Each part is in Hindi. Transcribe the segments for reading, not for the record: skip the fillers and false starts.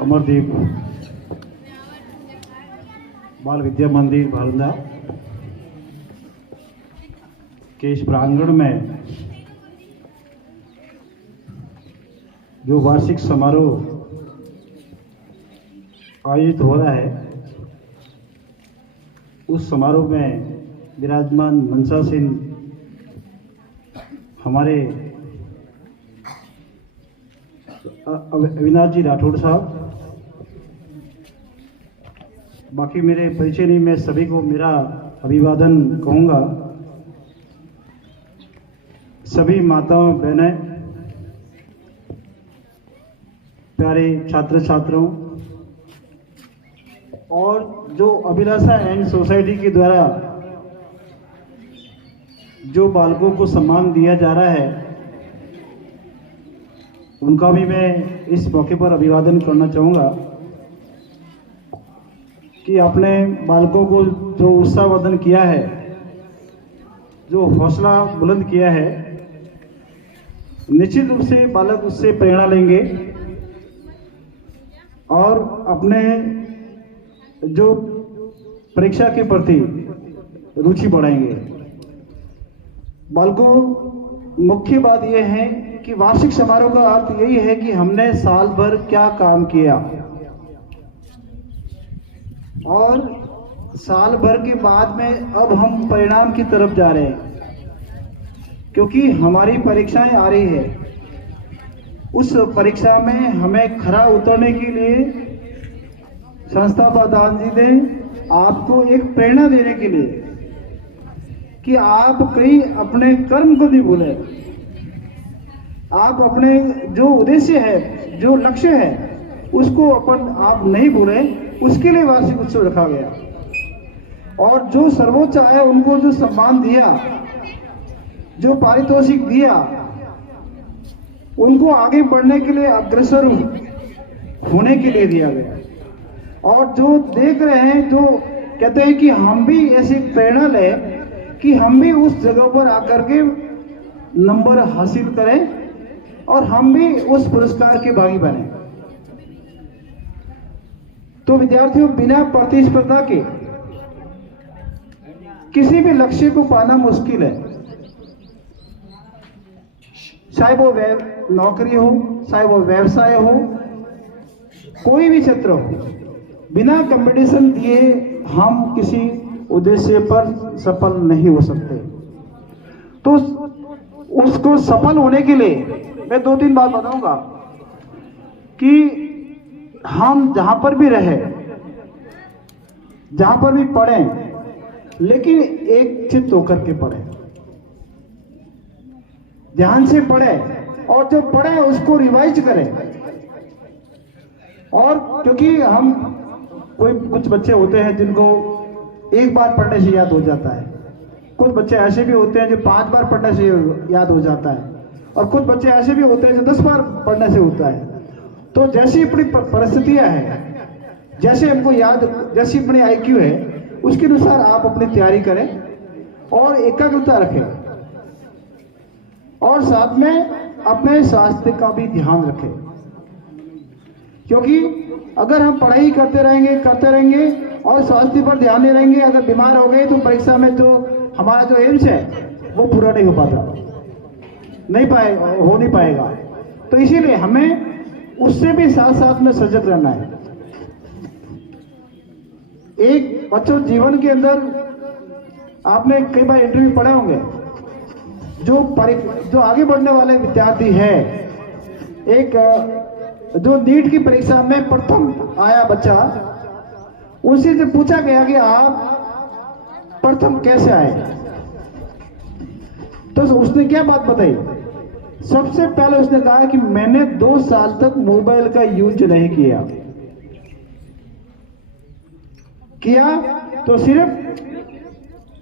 अमरदीप बाल विद्या मंदिर भालंदा के इस प्रांगण में जो वार्षिक समारोह आयोजित हो रहा है, उस समारोह में विराजमान मनसा सिंह हमारे अविनाश जी राठौड़ साहब, बाकी मेरे परिचय नहीं, मैं सभी को मेरा अभिवादन कहूँगा। सभी माताओं बहनें, प्यारे छात्र छात्राओं और जो अभिलाषा एंड सोसाइटी के द्वारा जो बालकों को सम्मान दिया जा रहा है, उनका भी मैं इस मौके पर अभिवादन करना चाहूँगा कि आपने बालकों को जो उत्साहवर्धन किया है, जो हौसला बुलंद किया है, निश्चित रूप से बालक उससे प्रेरणा लेंगे और अपने जो परीक्षा के प्रति रुचि बढ़ाएंगे। बालकों, मुख्य बात यह है कि वार्षिक समारोह का अर्थ यही है कि हमने साल भर क्या काम किया और साल भर के बाद में अब हम परिणाम की तरफ जा रहे हैं, क्योंकि हमारी परीक्षाएं आ रही है। उस परीक्षा में हमें खरा उतरने के लिए संस्था प्रधान जी ने आपको एक प्रेरणा देने के लिए कि आप कहीं अपने कर्म को नहीं भूलें, आप अपने जो उद्देश्य है, जो लक्ष्य है, उसको आप नहीं भूलें, उसके लिए वार्षिक उत्सव रखा गया। और जो सर्वोच्च आया उनको जो सम्मान दिया, जो पारितोषिक दिया, उनको आगे बढ़ने के लिए, अग्रसर होने के लिए दिया गया। और जो देख रहे हैं, जो कहते हैं कि हम भी ऐसी प्रेरणा लें कि हम भी उस जगह पर आकर के नंबर हासिल करें और हम भी उस पुरस्कार के भागी बने। तो विद्यार्थियों, बिना प्रतिस्पर्धा के किसी भी लक्ष्य को पाना मुश्किल है, चाहे वो नौकरी हो, चाहे वो व्यवसाय हो, कोई भी क्षेत्र हो। बिना कंपटीशन दिए हम किसी उद्देश्य पर सफल नहीं हो सकते। तो उसको सफल होने के लिए मैं 2-3 बात बताऊंगा कि हम जहां पर भी रहे, जहां पर भी पढ़ें, लेकिन एक चित्त होकर के पढ़ें, ध्यान से पढ़ें और जो पढ़े उसको रिवाइज करें। और क्योंकि हम कुछ बच्चे होते हैं जिनको एक बार पढ़ने से याद हो जाता है, कुछ बच्चे ऐसे भी होते हैं जो 5 बार पढ़ने से याद हो जाता है, और कुछ बच्चे ऐसे भी होते हैं जो 10 बार पढ़ने से होता है। तो जैसी अपनी परिस्थितियां हैं, जैसे हमको याद, जैसी अपनी IQ है, उसके अनुसार आप अपनी तैयारी करें और एकाग्रता रखें और साथ में अपने स्वास्थ्य का भी ध्यान रखें। क्योंकि अगर हम पढ़ाई करते रहेंगे और स्वास्थ्य पर ध्यान नहीं रहेंगे, अगर बीमार हो गए तो परीक्षा में जो हमारा जो एम्स है वो पूरा नहीं हो पाता, हो नहीं पाएगा। तो इसीलिए हमें उससे भी साथ साथ में सजग रहना है। एक बच्चों, जीवन के अंदर आपने कई बार इंटरव्यू पढ़े होंगे, जो आगे बढ़ने वाले विद्यार्थी है, एक जो नीट की परीक्षा में प्रथम आया बच्चा, उनसे जब पूछा गया कि आप प्रथम कैसे आए, तो उसने क्या बात बताई? सबसे पहले उसने कहा कि मैंने 2 साल तक मोबाइल का यूज नहीं किया तो सिर्फ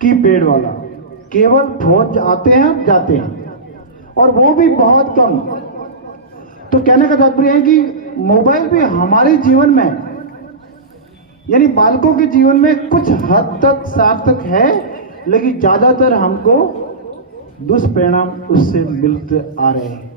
कीपैड वाला, केवल फोन आते हैं जाते हैं, और वो भी बहुत कम। तो कहने का तात्पर्य है कि मोबाइल भी हमारे जीवन में, यानी बालकों के जीवन में कुछ हद तक सार्थक है, लेकिन ज्यादातर हमको दुष्परिणाम उससे मिलते आ रहे हैं।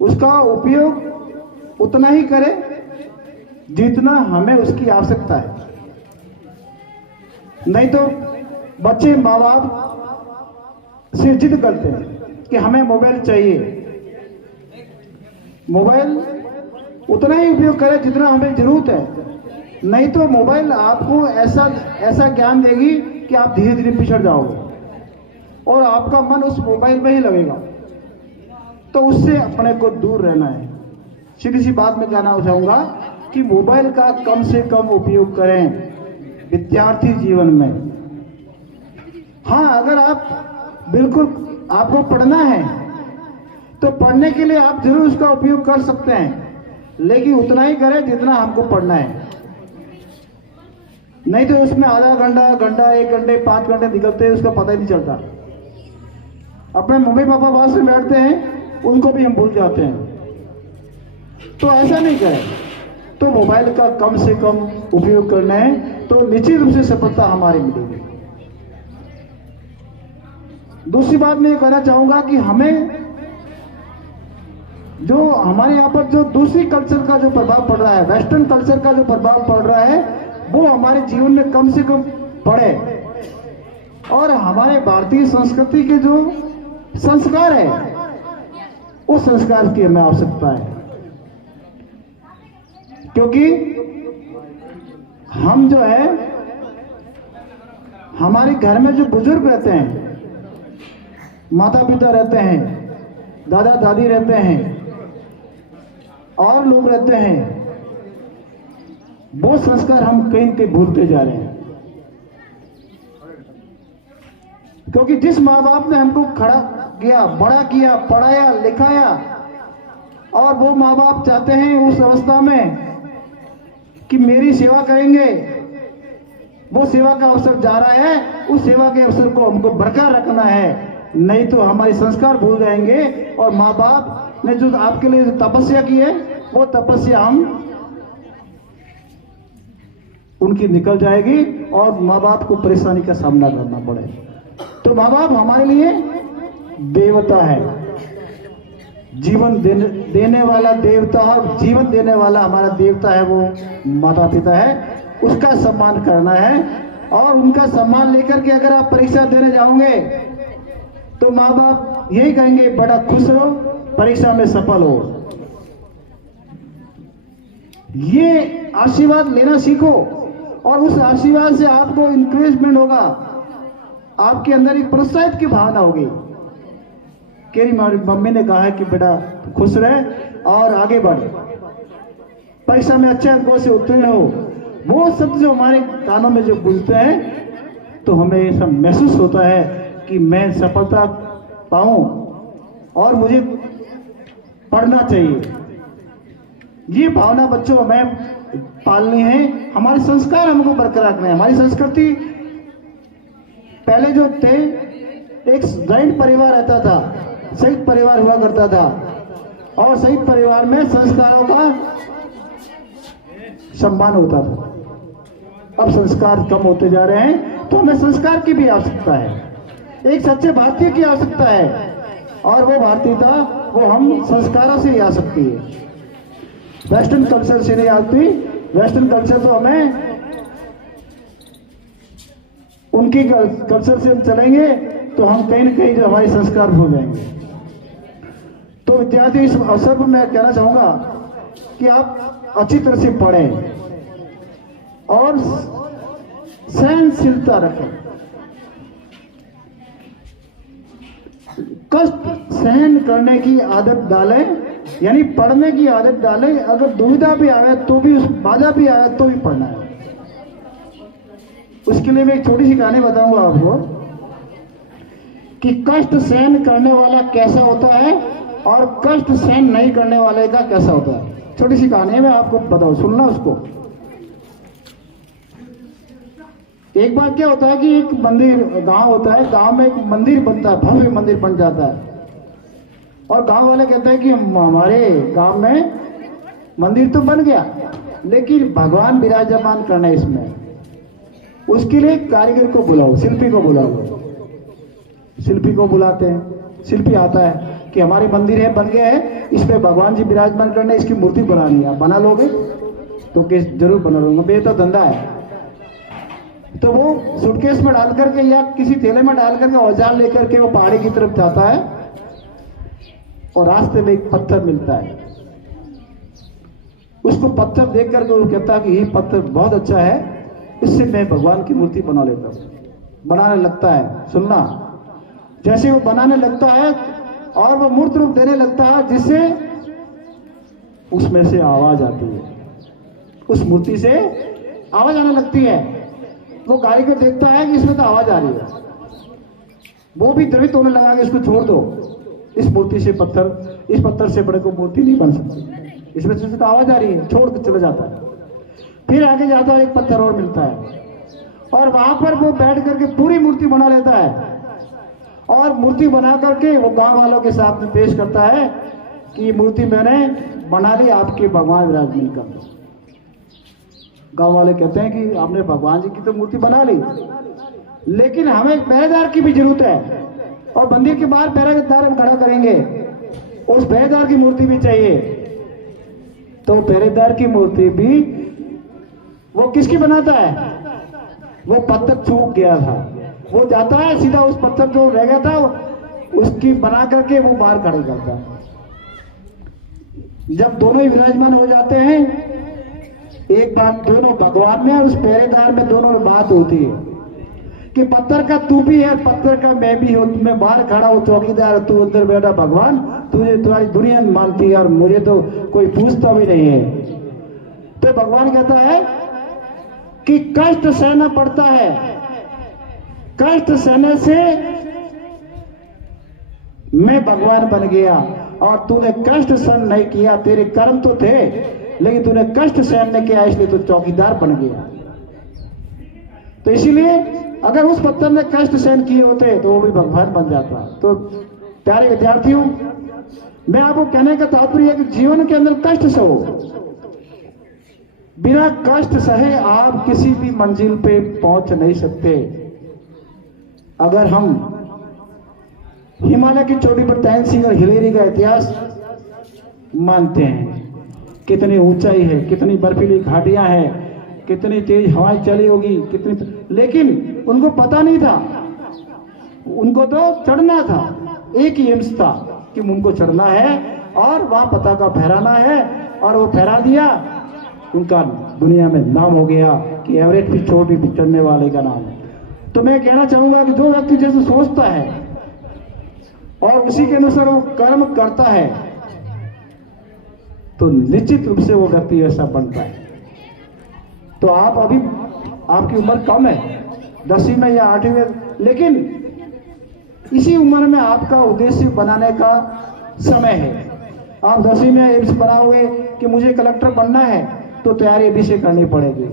उसका उपयोग उतना ही करें जितना हमें उसकी आवश्यकता है। नहीं तो बच्चे माँ बाप से जिद करते हैं कि हमें मोबाइल चाहिए। मोबाइल उतना ही उपयोग करें जितना हमें जरूरत है, नहीं तो मोबाइल आपको ऐसा ज्ञान देगी कि आप धीरे धीरे पिछड़ जाओगे और आपका मन उस मोबाइल में ही लगेगा। तो उससे अपने को दूर रहना है। सीधी सी बात में कहना चाहूंगा कि मोबाइल का कम से कम उपयोग करें विद्यार्थी जीवन में। हाँ, अगर आप बिल्कुल आपको पढ़ना है तो पढ़ने के लिए आप जरूर उसका उपयोग कर सकते हैं, लेकिन उतना ही करें जितना हमको पढ़ना है। नहीं तो उसमें आधा घंटा 1 घंटे 5 घंटे निकलते हैं, उसका पता ही नहीं चलता। अपने मम्मी पापा पास में बैठते हैं, उनको भी हम भूल जाते हैं। तो ऐसा नहीं करें। तो मोबाइल का कम से कम उपयोग करना है तो निश्चित रूप से सफलता हमारी मिलेगी। दूसरी बात मैं ये कहना चाहूंगा कि हमें जो हमारे यहाँ पर जो दूसरी कल्चर का जो प्रभाव पड़ रहा है, वेस्टर्न कल्चर का जो प्रभाव पड़ रहा है, वो हमारे जीवन में कम से कम पड़े और हमारे भारतीय संस्कृति के जो संस्कार है उस संस्कार की हमें आवश्यकता है। क्योंकि हम जो है हमारे घर में जो बुजुर्ग रहते हैं, माता पिता रहते हैं, दादा दादी रहते हैं और लोग रहते हैं, वो संस्कार हम कहीं कहीं भूलते जा रहे हैं। क्योंकि जिस माँ बाप ने हमको खड़ा किया, बड़ा किया, पढ़ाया, लिखाया, और वो माँ बाप चाहते हैं उस अवस्था में कि मेरी सेवा करेंगे, वो सेवा का अवसर जा रहा है, उस सेवा के अवसर को हमको बरकरार रखना है। नहीं तो हमारे संस्कार भूल जाएंगे और माँ बाप ने जो आपके लिए जो तपस्या की है वो तपस्या हम उनकी निकल जाएगी और माँ बाप को परेशानी का सामना करना पड़े। तो माँ बाप हमारे लिए देवता है, जीवन देने वाला देवता और जीवन देने वाला हमारा देवता है वो माता पिता है। उसका सम्मान करना है और उनका सम्मान लेकर के अगर आप परीक्षा देने जाओगे तो माँ बाप यही कहेंगे बड़ा खुश हो, परीक्षा में सफल हो। ये आशीर्वाद लेना सीखो और उस आशीर्वाद से आपको इंकरेजमेंट होगा, आपके अंदर एक प्रोत्साहित की भावना होगी। मेरी मम्मी ने कहा है कि बेटा खुश रहे और आगे बढ़, परीक्षा में अच्छे अंकों से उत्तीर्ण हो। वो शब्द जो हमारे कानों में जो गूंजते हैं तो हमें ऐसा महसूस होता है कि मैं सफलता पाऊं और मुझे पढ़ना चाहिए। ये भावना बच्चों हमें पालनी है। हमारे संस्कार हमको बरकरार रखने हैं। हमारी संस्कृति पहले जो थे, एक जॉइंट परिवार रहता था, संयुक्त परिवार हुआ करता था और संयुक्त परिवार में संस्कारों का सम्मान होता था। अब संस्कार कम होते जा रहे हैं तो हमें संस्कार की भी आवश्यकता है। एक सच्चे भारतीय की आवश्यकता है और वो भारतीयता वो हम संस्कारों से ही आ सकती है, वेस्टर्न कल्चर से नहीं आती। वेस्टर्न कल्चर तो हमें उनकी कल्चर से हम चलेंगे तो हम कहीं ना कहीं जो हमारे संस्कार भूल जाएंगे। तो विद्यार्थी इस अवसर पर मैं कहना चाहूंगा कि आप अच्छी तरह से पढ़ें और सहनशीलता रखें। कष्ट सहन करने की आदत डालें, यानी पढ़ने की आदत डालें। अगर दुविधा भी आए तो भी, उस बाधा भी आए तो भी पढ़ना है। उसके लिए मैं एक छोटी सी कहानी बताऊंगा आपको कि कष्ट सहन करने वाला कैसा होता है और कष्ट सहन नहीं करने वाले का कैसा होता है। छोटी सी कहानी है, मैं आपको बताऊं, सुनना उसको। एक बार क्या होता है कि एक मंदिर, गांव होता है, गांव में एक मंदिर बनता है, भव्य मंदिर बन जाता है और गांव वाले कहते हैं कि हमारे गांव में मंदिर तो बन गया लेकिन भगवान विराजमान करना है इसमें। उसके लिए कारीगर को बुलाओ, शिल्पी को बुलाओ। शिल्पी को बुलाते हैं, शिल्पी आता है, कि हमारे मंदिर है, बन गया है, इस पे भगवान जी विराजमान करने, इसकी मूर्ति बनानी है। आप बना लोगे? तो केस जरूर बना लूंगा, ये तो धंधा है। तो वो सूटकेस में डाल करके या किसी थैले में डाल करके औजार लेकर के वो पहाड़ी की तरफ जाता है और रास्ते में एक पत्थर मिलता है। उसको पत्थर देख करके वो कहता है कि ये पत्थर बहुत अच्छा है, इससे मैं भगवान की मूर्ति बना लेता हूं। बनाने लगता है। सुनना, जैसे वो बनाने लगता है और वो मूर्त रूप देने लगता है, जिससे उसमें से आवाज आती है, उस मूर्ति से आवाज आने लगती है। वो गाड़ी को देखता है कि इसमें तो आवाज आ रही है, वो भी द्रवित होने लगा कि इसको छोड़ दो, इस मूर्ति से इस पत्थर से बड़े को मूर्ति नहीं बन सकती, इसमें से तो आवाज आ रही है, छोड़ के चला जाता है। फिर आगे जाता है, एक पत्थर और मिलता है और वहां पर वो बैठ करके पूरी मूर्ति बना लेता है और मूर्ति बना करके वो गांव वालों के साथ में पेश करता है कि ये मूर्ति मैंने बना ली, आपके भगवान विराजमान कर दो। गांव वाले कहते हैं कि आपने भगवान जी की तो मूर्ति बना ली, लेकिन हमें एक पहरेदार की भी जरूरत है और मंदिर के बाहर पहरेदार हम खड़ा करेंगे, उस पहरेदार की मूर्ति भी चाहिए। तो पहरेदार की मूर्ति भी वो किसकी बनाता है? वो पत्थर चूक गया था, वो जाता है सीधा उस पत्थर जो रह गया था उसकी बना करके वो बाहर खड़ी करता है। जब दोनों ही विराजमान हो जाते हैं, एक बात दोनों भगवान में और उस पहरेदार में दोनों में बात होती है कि पत्थर का तू भी है, पत्थर का मैं भी हूं, मैं बाहर खड़ा हूं चौकीदार, तू अंदर बैठा भगवान, तुझे तुम्हारी दुनिया मानती है और मुझे तो कोई पूछता भी नहीं है। तो भगवान कहता है कि कष्ट सहना पड़ता है, कष्ट सहने से मैं भगवान बन गया और तूने कष्ट सहन नहीं किया, तेरे कर्म तो थे लेकिन तूने कष्ट सहन नहीं किया, इसलिए तू चौकीदार बन गया। तो इसीलिए अगर उस पत्थर ने कष्ट सहन किए होते तो वो भी भगवान बन जाता। तो प्यारे विद्यार्थियों, मैं आपको कहने का तात्पर्य है कि जीवन के अंदर कष्ट सहो, बिना कष्ट सहे आप किसी भी मंजिल पे पहुंच नहीं सकते। अगर हम हिमालय की चोटी पर तैन सिंह और हिलेरी का इतिहास मानते हैं, कितनी ऊंचाई है, कितनी बर्फीली घाटियां हैं, कितनी तेज हवाएं चली होगी, लेकिन उनको पता नहीं था, उनको तो चढ़ना था, एक ही एम्स था कि उनको चढ़ना है और वहां पताका फहराना है, और वो फहरा दिया, उनका दुनिया में नाम हो गया कि एवरेस्ट की चोटी पर चढ़ने वाले का नाम। तो मैं कहना चाहूंगा कि जो व्यक्ति जैसे सोचता है और उसी के अनुसार वो कर्म करता है तो निश्चित रूप से वो व्यक्ति ऐसा बनता है। तो आप अभी, आपकी उम्र कम है, 10वीं में या 8वीं में, लेकिन इसी उम्र में आपका उद्देश्य बनाने का समय है। आप 10वीं में एम्स बनाओगे कि मुझे कलेक्टर बनना है तो तैयारी अभी से करनी पड़ेगी,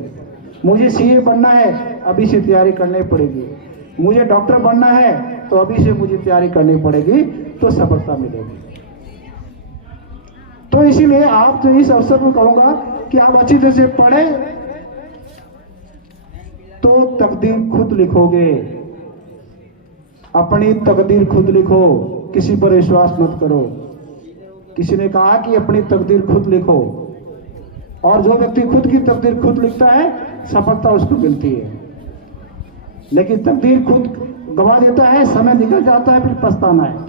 मुझे सीए बनना है अभी से तैयारी करनी पड़ेगी, मुझे डॉक्टर बनना है तो अभी से मुझे तैयारी करनी पड़ेगी, तो सफलता मिलेगी। तो इसीलिए आप तो इस अवसर को कहूंगा कि आप अच्छी तरह से पढ़े तो तकदीर खुद लिखोगे, अपनी तकदीर खुद लिखो, किसी पर विश्वास मत करो। किसी ने कहा कि अपनी तकदीर खुद लिखो, और जो व्यक्ति खुद की तकदीर खुद लिखता है सफलता उसको मिलती है। लेकिन तकदीर खुद गवा देता है, समय निकल जाता है, फिर पछताना है।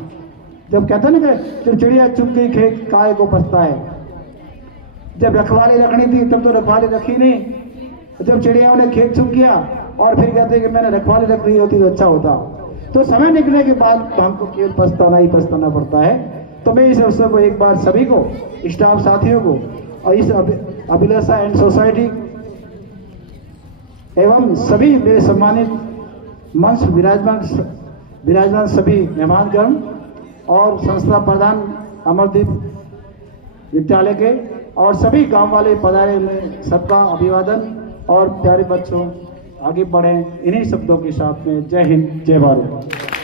जब कहते हैं ना कि जब चिड़िया चुग गई खेत काय को पछताए, जब रखवाली रखनी थी तब तो रखवाली रखी नहीं, जब चिड़ियाओं ने खेत चुग गया और फिर कहते हैं कि मैंने रखवाली रख रही होती तो अच्छा होता। तो समय निकलने के बाद हमको केवल पछताना ही पछताना पड़ता है। तो मैं इस अवसर को एक बार सभी को, स्टाफ साथियों को और इस अभिलाषा एंड सोसाइटी एवं सभी मेरे सम्मानित मंच विराजमान सभी मेहमानगण और संस्था प्रधान अमरदीप विद्यालय के और सभी गांव वाले पधारे में सबका अभिवादन। और प्यारे बच्चों, आगे बढ़ें इन्हीं शब्दों के साथ में। जय हिंद, जय भारत।